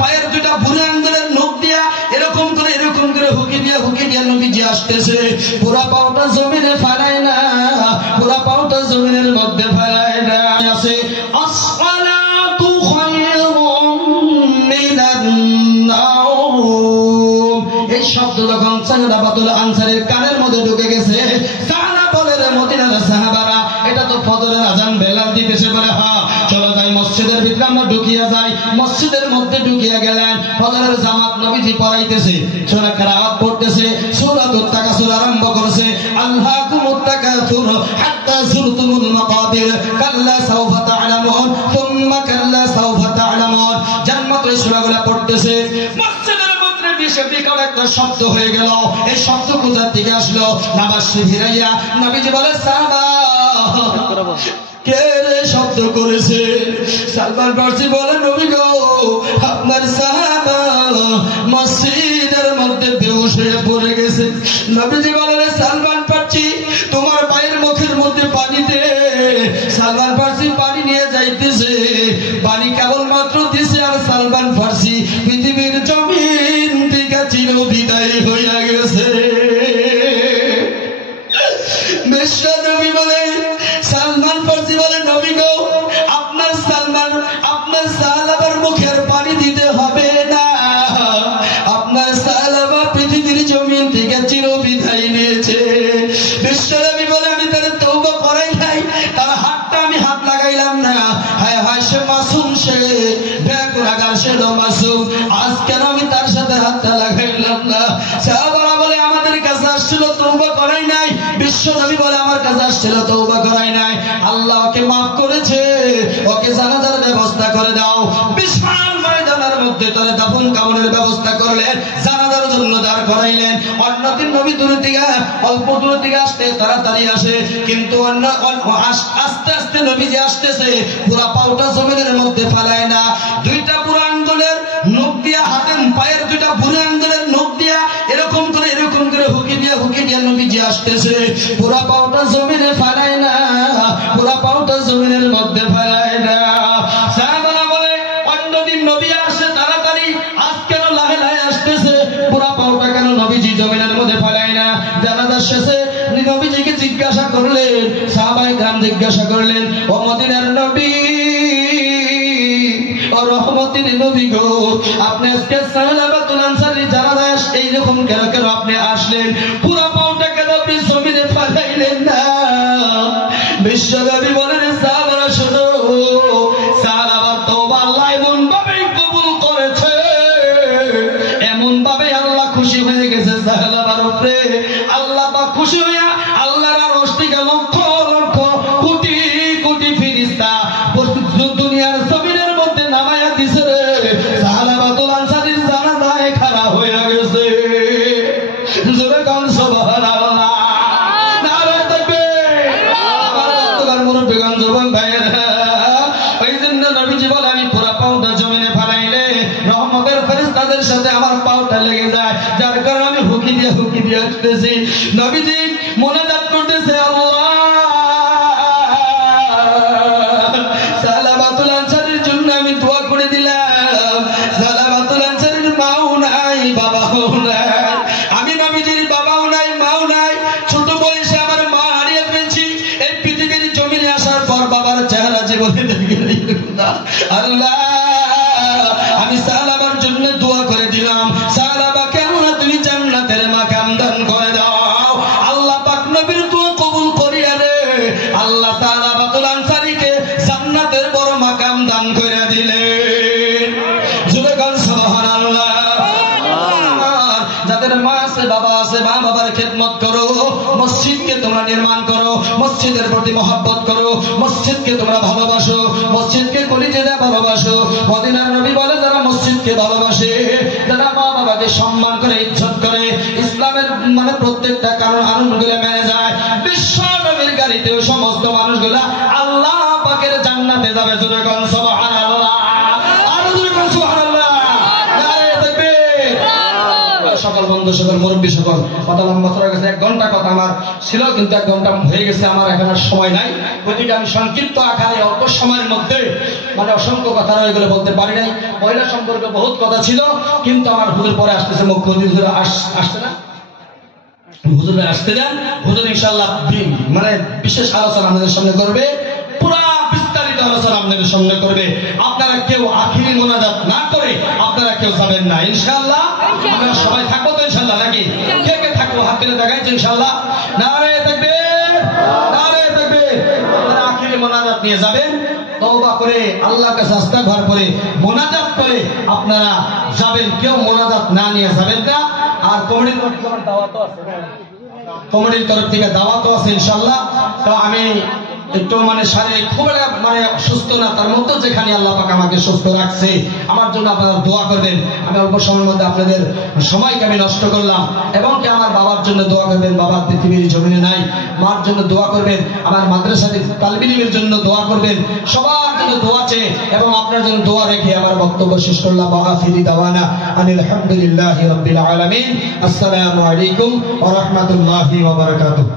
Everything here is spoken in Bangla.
পায়ের দুইটা বুড়ো আঙ্গুলের নখ দিয়া এরকম করে হুকি দিয়া নবীজি আসতেছে। পুরা পাওটা জমিনে ফেলায় না, পুরা পাওটা জমিনের মধ্যে ফেলায় না। আছে আসসালাতু খায়রুম মিনান নাওম। এই শব্দ যখন সাহাবাতুল আনসারের কানের মধ্যে ঢুকে গেছে, কানা বলে রে মদিনার সাহাবারা, এটা তো ফজরের আজান বেলাল দিতেছে। বলে হ্যাঁ, চলো যাই মসজিদের ভিতরে আমরা ঢুকিয়া যাই। মসজিদের মধ্যে ঢুকিয়া গেলেন, ফজরের জামাত নবীজি পড়াইতেছে, সূরা কিরাআত পড়তেছে, সূরাতুত তাকাসুর আরম্ভ করছে। আল্লাকুমুত তাকাসুর হাত্তা যুরতুমুল মাকাবির কাল্লা সাওফা তা'লামুন সুম্মা কাল্লা সাওফা তা'লামুন। জান্নাত এই সূরাগুলো পড়তেছে। মসজিদের মধ্যে বিকট একটা শব্দ হয়ে গেল। এই শব্দ কোথা থেকে আসলো? নামাজ ফিরাইয়া নবীজি বলে, সাহাবা কে রে শব্দ করেছে? সালমান ফারসি বলে, নবী গো, আপনার সাহাবা মসজিদের মধ্যে বেহুশ হয়ে পড়ে গেছে। নবীজি বলে, সালমান ফারসি তোমার পায়ের মুখের মধ্যে পানি দে। সালমান ফারসি পানি নিয়ে যাইতেছে, পানি কেবলমাত্র দিছে, আর সালমান ফারসি পৃথিবীর জমিন থেকে চির বিদায় হইয়া গেছে। বিশ্ব নবী বলে, সালমান ফারসি বলে, নবী গো, আপনার সাহাবার মুখের পানি দিতে হবে না, আপনার সাহাবা পৃথিবীর জমিন থেকে চির বিদায় নিয়েছে। বিশ্ব নবী বলে, আমি তার তওবা করাই নাই, তার হাতটা আমি হাত লাগাইলাম না। হায় হায়, সে মাসুম, সে বেগুনাহগার, সে মাসুম, আজ কেন আমি তার সাথে হাতটা লাগাইলাম না? সাহাবারা বলে, আমাদের কাছে আসছিল তওবা করাই নাই। বিশ্ব নবী বলে, আমার কাছে আসছিল তওবা করাই নাই, আল্লাহ ওকে মাফ করেছে, ওকে জানাজার ব্যবস্থা করে দাও। বিশাল ময়দানের মধ্যে তার দাফন কাফনের ব্যবস্থা করলেন, জানাজার জন্য দাঁড় করাইলেন। অন্যদিন নবী দূর থেকে, অল্প দূর থেকে আসতে তাড়াতাড়ি আসে, কিন্তু আস্তে আস্তে নবীজি আসতেছে, পুরা পাওটা জমিনের মধ্যে ফেলায় না। দুইটা বুড়ো আঙ্গুলের নখ দিয়া, হাতের পায়ের দুইটা বুড়ো আঙ্গুলের নখ দিয়া এরকম করে হুকি দিয়া নবীজি আসতেছে। পুরা পাওটা জমিনে ফেলায় না, পুরা পাওটা জমিনের মধ্যে ফেলায় না। সাহাবারা বলে, অন্যদিন নবী আসে তাড়াতাড়ি, আজ কেন লাহে লাহে আসতেছে? পুরা পাওটা কেন নবীজি জমিনের মধ্যে ফেলায় না? জানাজার শেষে নবীজিকে জিজ্ঞাসা করলেন, সাহাবায়ে কেরাম জিজ্ঞাসা করলেন, ও মদিনার নবী, ও রহমতের নবী গো, আপনি আজকে সাহাবাতুল আনসারী জানাজায় এইরকম কেন আপনি আসলেন? পুরা পাওটা কেন আপনি জমিনে ফেলাইলেন না? বিশ্ব নবী বলেন, সাহাবারা শোনো, সাহাবার তওবা আল্লাহ এমন ভাবে কবুল করেছে, এমন ভাবে আল্লাহ খুশি হয়ে গেছে সাহাবার উপরে। আল্লাহ পাক খুশি হইয়া আল্লাহর আরশ থেকে লক্ষ লক্ষ কোটি কোটি ফেরেশতা দুনিয়ার জমিনের মধ্যে নামায়া দিছে রে। সাহাবাতুল আনসারীর জানাজায় খাড়া হয়ে গেছে। জোরে গান সুবহানাল্লাহ, নারে তাকবীর। আমার বক্তব্যের মুরব্বিগান যুবক ভাইয়েরা, ওই জন্য নবীজি বলে, আমি পুরা পাওটা জমিনে ফেলাইলে রহমতের ফেরেশতাদের সাথে আমার পাওটা লেগে যায়, যার কারণে আমি হুকি দিয়ে আসতেছি। নবীজি মোনাজাত করতেছে, আল্লাহ সালাবাতুল আনসারীর জন্য আমি দোয়া করে দিলাম। সালাবাতুল আনসারীর মাও নাই, বাবাও নাই, আমি নবীজির বাবাও নাই, মাও নাই, ছোট বয়সে আমার মা হারিয়ে ফেলছি। এই পৃথিবীর জমিনে আসার পর বাবার চেহারা জীবনে দেখি না। আল্লাহ, আমি সালাবার জন্য দোয়া করে দিলাম, সালাবাকে আল্লাহ তুমি জান্নাতের মাকাম দান করে দাও। আল্লাহ পাক নবীর দোয়া কবুল করিয়া রে, আল্লাহ সালাবাতুল আনসারীকে জান্নাতের বড় মাকাম দান করে দিলেন। জোরে গান সুবহানাল্লাহ। যাদের মা আছে, বাবা আছে, মা বাবার খেদমত করো, মসজিদকে তোমরা নির্মাণ করো, মসজিদের প্রতি মহব্বত করো, মসজিদকে তোমরা ভালোবাসো, মসজিদকে কলিজায় ভালোবাসো। মদিনার নবী বলে, যারা মসজিদকে ভালোবাসে, যারা মা বাবাকে সম্মান করে, ইজ্জত করে, ইসলামের মানে প্রত্যেকটা কানুনগুলো মেনে যায়, বিশ্ব নবীর গাড়িতে ওই সমস্ত মানুষগুলা আল্লাহ পাকের জান্নাতে যাবে। জোরে গান সুবহানাল্লাহ, আর জোরে গান সুবহানাল্লাহ, নারে তাকবীর। সকল বন্ধু, সকল মুরব্বী, সকল কথা লম্বা চড়া গেছে। 1 ঘন্টা কথা আমার ছিল, কিন্তু 1 ঘন্টা হয়ে গেছে, আমার এখন আর সময় নাই। গতিকে আমি সংক্ষিপ্ত আকারে অল্প সময়ের মধ্যে মানে অসংখ্য কথা রয়ে গেলে বলতে পারি নাই। মহিলা সম্পর্কে বহুত কথা ছিল, কিন্তু আমার হুজুর পরে আসতেছে, মুখ্য হুজুর আসছে না, হুজুরে আসতে দেন। হুজুর ইনশাআল্লাহ মানে বিশেষ আলোচনা আমাদের সামনে করবে, পুরা বিস্তারিত আলোচনা আপনাদের সামনে করবে। আপনারা কেউ আখিরি মোনাজাত না করে আপনারা কেউ যাবেন না ইনশাআল্লাহ। আমরা সবাই থাকবো তো ইনশাআল্লাহ, নাকি কে কে থাকবো হাত তুলে দেখাইছে ইনশাআল্লাহ। নারে তাকবীর, নারে তাকবীর। আপনারা আখিরি মোনাজাত নিয়ে যাবেন, তওবা করে আল্লাহর কাছে ইস্তিগফার করে মোনাজাত করে আপনারা যাবেন, কেউ মোনাজাত না নিয়ে যাবেন না। আর কমিটির তরফ থেকে দাওয়াতও আছে ইনশাআল্লাহ। তো আমি একটু মানে শারীরিক খুব মানে সুস্থ না, তার মধ্যে যেখানে আল্লাহ পাক আমাকে সুস্থ রাখছে, আমার জন্য আপনারা দোয়া করবেন। আমি অল্প সময়ের মধ্যে আপনাদের সময়কে আমি নষ্ট করলাম, এবং কি আমার বাবার জন্য দোয়া করবেন, বাবা পৃথিবীর জমিনে নাই, মার জন্য দোয়া করবেন, আমার মাদ্রাসার তালিব ইলমের জন্য দোয়া করবেন, সবার জন্য দোয়া চেয়ে এবং আপনার জন্য দোয়া রেখে আমার বক্তব্য শেষ করলাম। আখিরি দাওয়ানা আনিল হামদুলিল্লাহি রাব্বিল আলামিন। আসসালামু আলাইকুম ওয়া রাহমাতুল্লাহি ওয়া বারাকাতুহু।